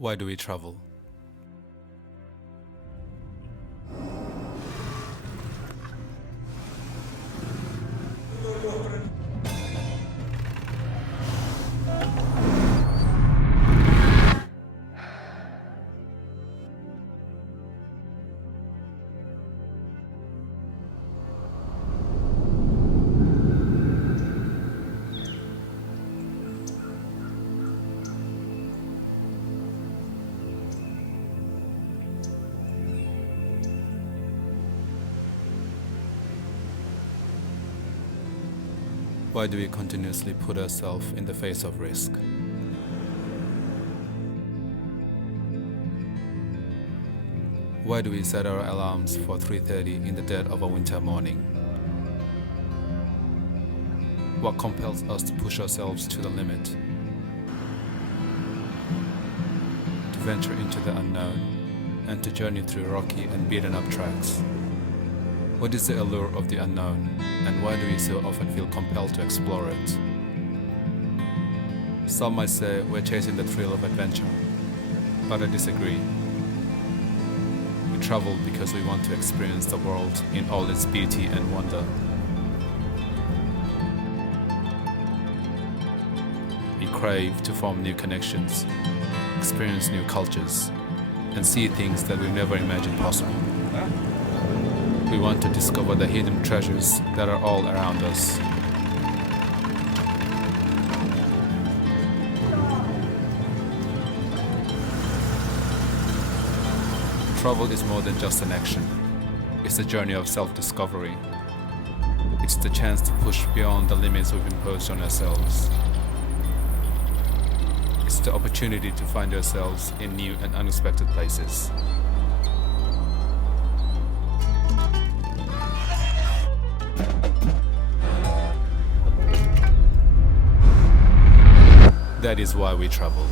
Why do we travel? Why do we continuously put ourselves in the face of risk? Why do we set our alarms for 3:30 in the dead of a winter morning? What compels us to push ourselves to the limit? To venture into the unknown and to journey through rocky and beaten up tracks. What is the allure of the unknown, and why do we so often feel compelled to explore it? Some might say we're chasing the thrill of adventure, but I disagree. We travel because we want to experience the world in all its beauty and wonder. We crave to form new connections, experience new cultures, and see things that we never imagined possible. We want to discover the hidden treasures that are all around us. Travel is more than just an action. It's a journey of self-discovery. It's the chance to push beyond the limits we've imposed on ourselves. It's the opportunity to find ourselves in new and unexpected places. That is why we travel.